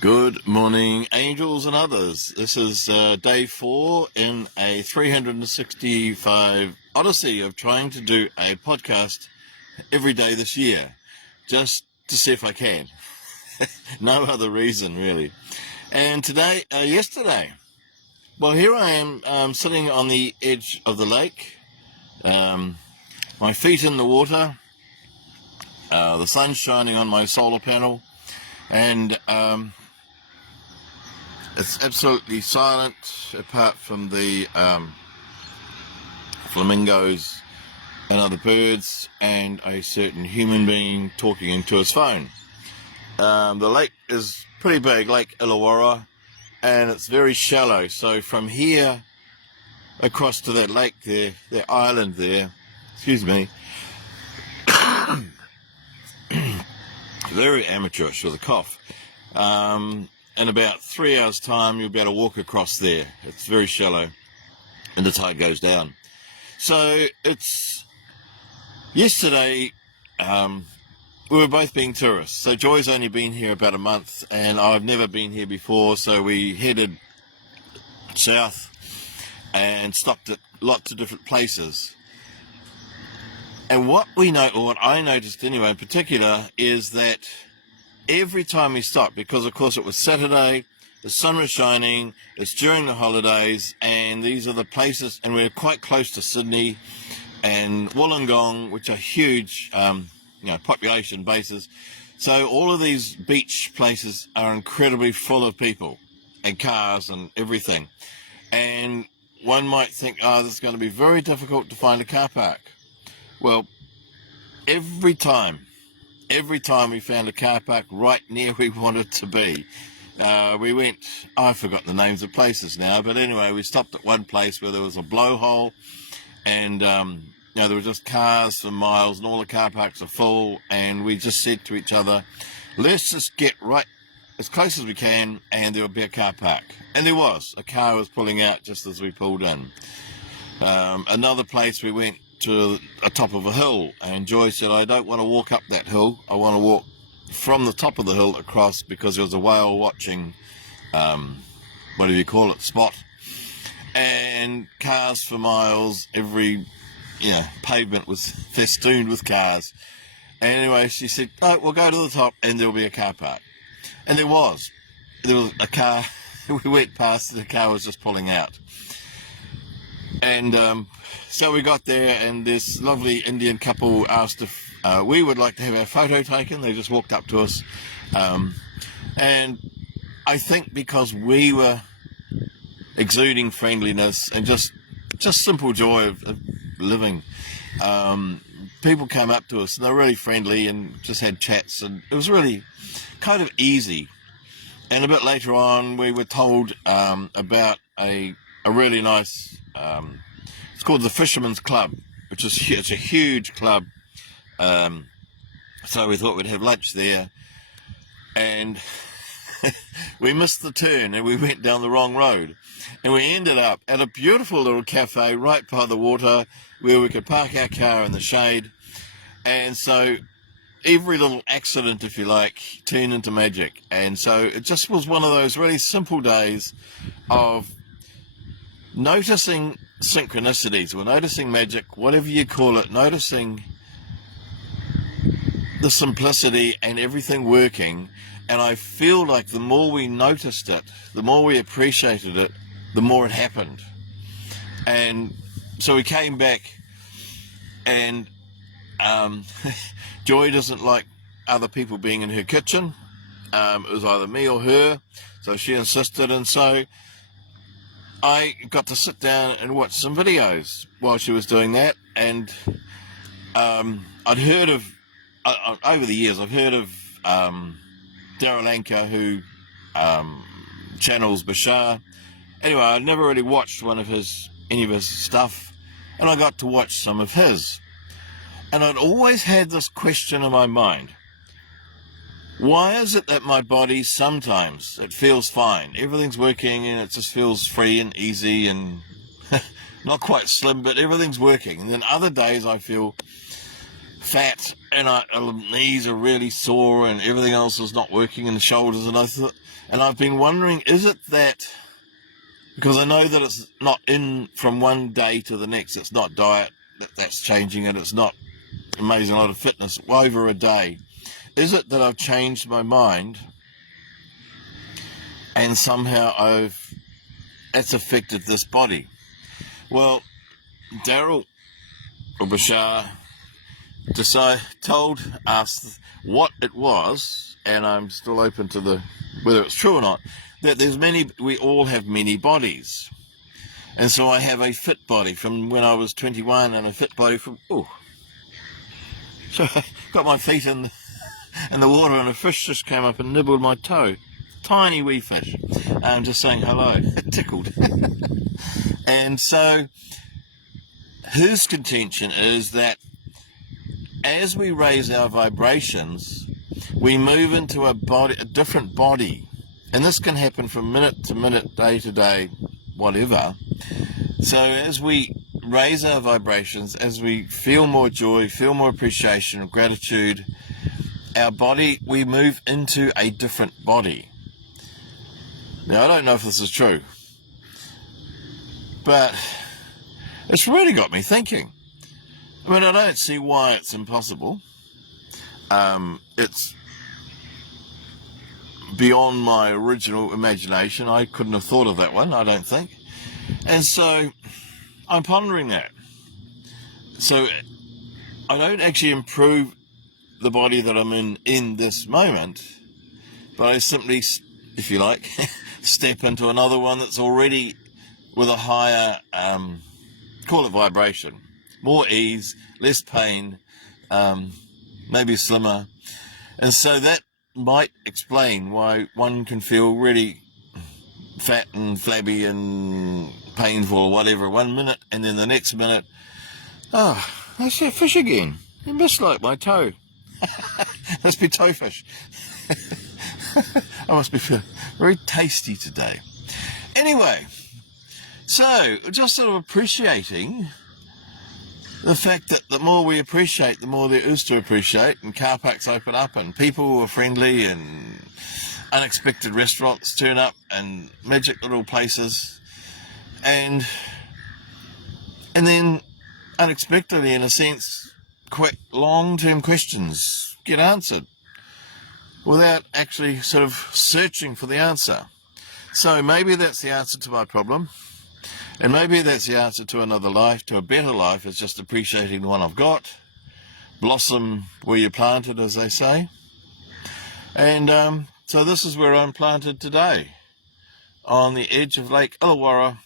Good morning, angels and others. This is day 4 in a 365 odyssey of trying to do a podcast every day this year, just to see if I can. No other reason, really. And yesterday, well, here I am sitting on the edge of the lake, my feet in the water, the sun's shining on my solar panel, and it's absolutely silent apart from the flamingos and other birds and a certain human being talking into his phone. The lake is pretty big, Lake Illawarra, and it's very shallow. So from here across to that lake there, that island there, excuse me, very amateurish with a cough. In about 3 hours' time, you'll be able to walk across there. It's very shallow, and the tide goes down. So yesterday, we were both being tourists. So Joy's only been here about a month, and I've never been here before. So we headed south and stopped at lots of different places. And what I noticed anyway in particular, is that every time we stopped, because of course it was Saturday, the sun was shining, it's during the holidays, and these are the places, and we're quite close to Sydney and Wollongong, which are huge population bases. So all of these beach places are incredibly full of people and cars and everything. And one might think, this is going to be very difficult to find a car park. Well, every time we found a car park right near where we wanted to be. We went, I've forgotten the names of places now, but anyway, we stopped at one place where there was a blowhole, and there were just cars for miles, and all the car parks are full, and we just said to each other, let's just get right as close as we can, and there will be a car park. And there was. A car was pulling out just as we pulled in. Another place we went to the top of a hill, and Joy said, I don't want to walk up that hill, I want to walk from the top of the hill across, because there was a whale watching spot, and cars for miles. Every pavement was festooned with cars. And anyway, she said, we'll go to the top and there'll be a car park. And there was a car. We went past, the car was just pulling out. And so we got there, and this lovely Indian couple asked if we would like to have our photo taken. They just walked up to us. And I think because we were exuding friendliness and just simple joy of living, people came up to us, and they were really friendly and just had chats, and it was really kind of easy. And a bit later on, we were told about a really nice, it's called the Fisherman's Club, which is it's a huge club. So we thought we'd have lunch there, and we missed the turn, and we went down the wrong road, and we ended up at a beautiful little cafe right by the water where we could park our car in the shade. And so every little accident, if you like, turned into magic. And so it just was one of those really simple days of noticing synchronicities, or noticing magic, whatever you call it, noticing the simplicity and everything working. And I feel like the more we noticed it, the more we appreciated it, the more it happened. And so we came back, and Joy doesn't like other people being in her kitchen. It was either me or her, so she insisted, and so I got to sit down and watch some videos while she was doing that. And I'd heard of, over the years, I've heard of Darryl Anker, who channels Bashar. Anyway, I'd never really watched any of his stuff, and I got to watch some of his. And I'd always had this question in my mind. Why is it that my body sometimes, it feels fine, everything's working, and it just feels free and easy and not quite slim, but everything's working. And then other days I feel fat and my knees are really sore and everything else is not working in the shoulders, and I've been wondering, is it that, because I know that it's not in from one day to the next, it's not diet that's changing it, it's not amazing lot of fitness over a day. Is it that I've changed my mind and somehow it's affected this body? Well, Daryl or Bashar told us what it was, and I'm still open to whether it's true or not, that we all have many bodies. And so I have a fit body from when I was 21 and a fit body from, so I got my feet in the water and a fish just came up and nibbled my toe. Tiny wee fish. I'm just saying hello. Tickled. And so his contention is that as we raise our vibrations, we move into a different body. And this can happen from minute to minute, day to day, whatever. So as we raise our vibrations, as we feel more joy, feel more appreciation, gratitude, our body, we move into a different body. Now, I don't know if this is true, but it's really got me thinking. I mean, I don't see why it's impossible. It's beyond my original imagination. I couldn't have thought of that one, I don't think. And so I'm pondering that. So I don't actually improve the body that I'm in this moment, but I simply, if you like, step into another one that's already with a higher, call it vibration, more ease, less pain, maybe slimmer. And so that might explain why one can feel really fat and flabby and painful or whatever 1 minute, and then the next minute, I see a fish again. It must like my toe. Must be toe fish. I must be feeling very tasty today. Anyway, so just sort of appreciating the fact that the more we appreciate, the more there is to appreciate, and car parks open up and people are friendly and unexpected restaurants turn up and magic little places, and then unexpectedly, in a sense, quick long-term questions get answered without actually sort of searching for the answer. So maybe that's the answer to my problem, and maybe that's the answer to another life, to a better life, is just appreciating the one I've got. Blossom where you're planted, as they say. And so this is where I'm planted today, on the edge of Lake Illawarra,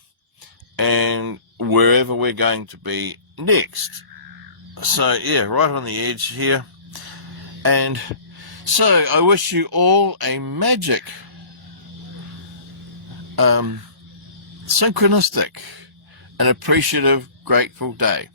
and wherever we're going to be next. So yeah, right on the edge here. And so I wish you all a magic, synchronistic and appreciative, grateful day.